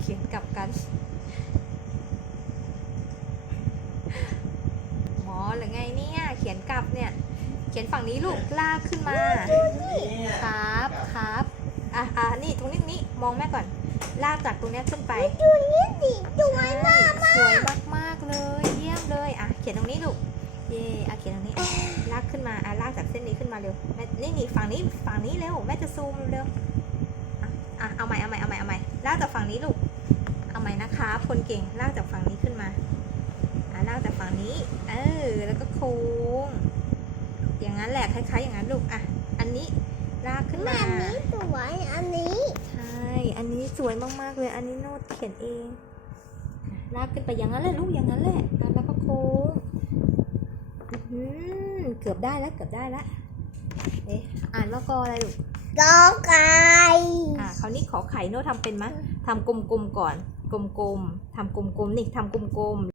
เขียนกลับกัน หมอหรือไงเนี่ย เขียนกลับเนี่ย เขียนฝั่งนี้ลูกลากขึ้นมา ครับครับอะอะนี่ตรงนี้ตรงนี้มองแม่ก่อน ลากจากตรงเนี้ยขึ้นไปดูนี่สิสวยมากใช่สวยมากๆเลย เยี่ยมเลยอะเขียนตรงนี้ลูกเย่อะเขียนตรงนี้อะลากขึ้นมาอะลากจากเส้นนี้ขึ้นมาเร็วแม่นี่นี่ฝั่งนี้ฝั่งนี้เร็วแม่จะซูมเร็ว ลากจากฝั่งนี้ลูก เอาใหม่นะคะคนเก่งลากจากฝั่งนี้ขึ้นมาอะลากจากฝั่งนี้ เออ แล้วก็โค้ง อย่างนั้นแหละคล้ายๆ อย่างนั้นลูก อะ อันนี้ลากขึ้นแม่มา อันนี้สวย อันนี้ ใช่ อันนี้สวยมากๆเลย อันนี้โน้ตเขียนเอง ลากขึ้นไปอย่างนั้นแหละลูก อย่างนั้นแหละอะแล้วก็โค้งอื้อหือเกือบได้แล้วเกือบได้แล้ว เอ๊ะ อ่านว่ากออะไรลูกกอไก่อะคราวนี้ ขอไข่โน้ทำเป็นไหมะทำกลมๆก่อน กลมๆทำกลมๆนี่ทำกลมๆ